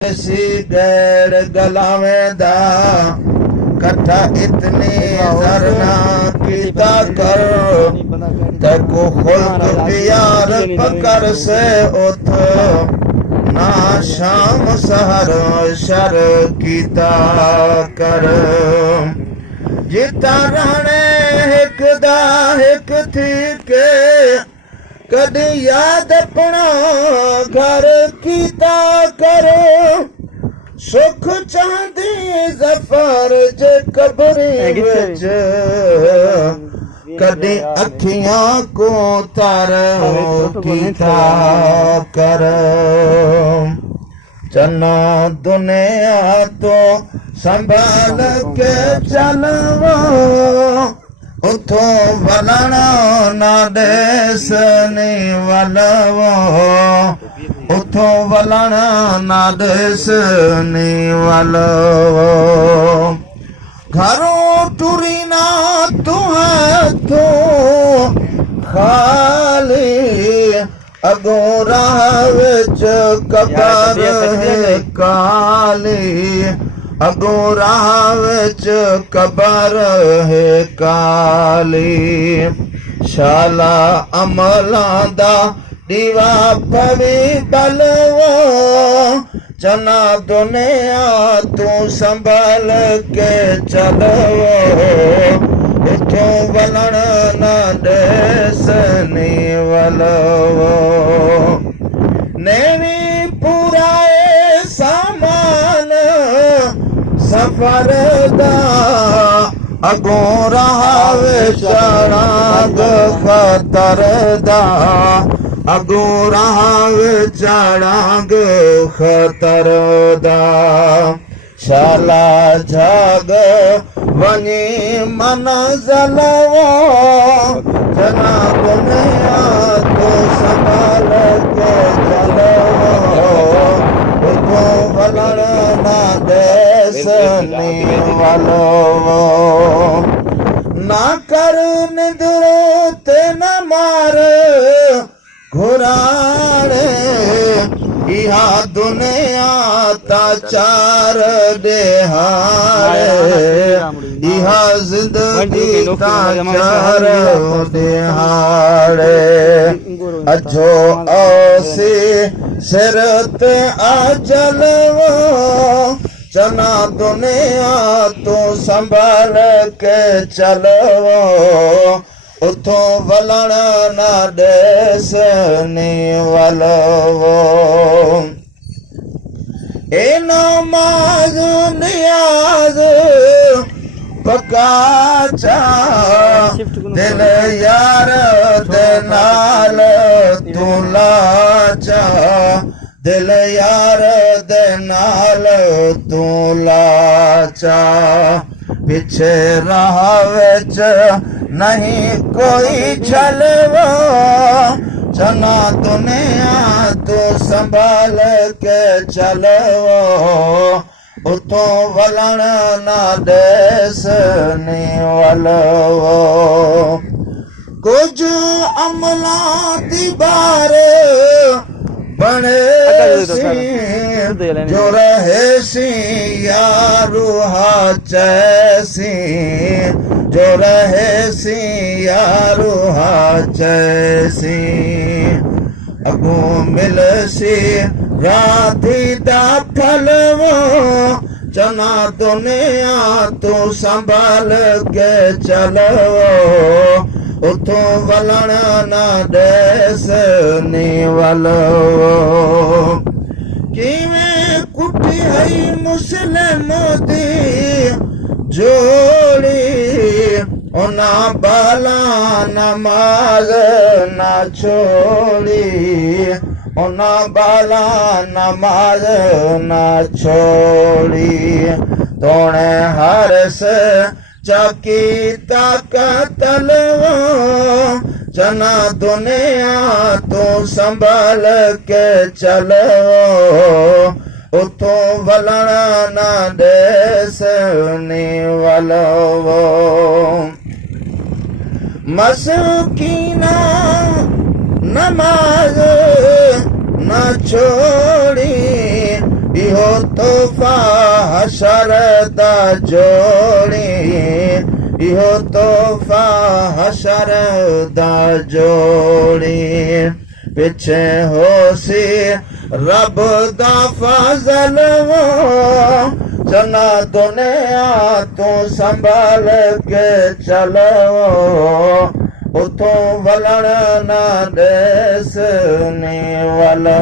सी गैर गलावें दा कथा इतनी जरना कीता कर तको खुल्क प्यार पकर से उठ ना शाम सहर शर कीता कर जिता रहने हिक दा हिक थी के कदी याद अपना घर कीता करो सुख चांदी जफर जे कबरी विच कदी अखियां को तर कीता कर चन्ना दुनिया तो संभाल के चलवो उथों वलणो ना देसनी वलवो उथों वलण ना देसनी वलवो घरों टुरी ना तू है खाली अगो राह विच कबर है काली अगो राह विच कबर है काली शाला अमलां दा दीवा पवी बलवो चना दुनिया तू संभाल के चलवो इथों वलण न देसनी वलवो नेवी पूराए सामान सफर दा अगों राह विच चढ़ांग खतर दा अगों राह विच चढ़ांग खतर दा शाला जाग वञी मंज़िलवो जना दुनिया तो संभाल के चलवो उथों वलण ना देसनी वलवो ना कर निंदरो ते न मार घुराड़े इहा दुनिया ता चार देहाड़े इहा जिंदगी ता चार देहाड़े अजो औसी सिर ते अजलवो चना दुनिया तू संभाल के चलवो उथों वलण ना देसनी वलवो ए नमाज नियाज पक्का चा दिल यार दे नाल तू लाचा दिल यार दे नाल तू लाचा पिछे राह विच नहीं कोई छलवो चना दुनिया तू संभाल के चलवो उथों वलण ना देसनी वलवो कुछ अमला दी बार बने सी जो रहे सी यारू हाचैसी जो रहे सी यारू हाचैसी अगो मिल सी राधी दा फलवो चना दुनिया तू संभाल के चलवो उथों वलण ना देसनी वलवो किवें कुटी हई मुस्लिम दी जोड़ी उना बाला नमाज ना छोड़ी उना बाला नमाज ना छोड़ी तोणे हर से चकी ताकतलवो चना दुनिया तू संभाल के चलवो उथों वलण ना देसनी वलवो मस्कीना नमाज न छोड़ी इहो तोहफ़ा हशर दा जोड़ी इहो तोहफ़ा हशर दा जोड़ी पिछे होसी रब दा फज़ल चना दुनिया तू संभाल के चलो उथों वलण ना देस नी वलो।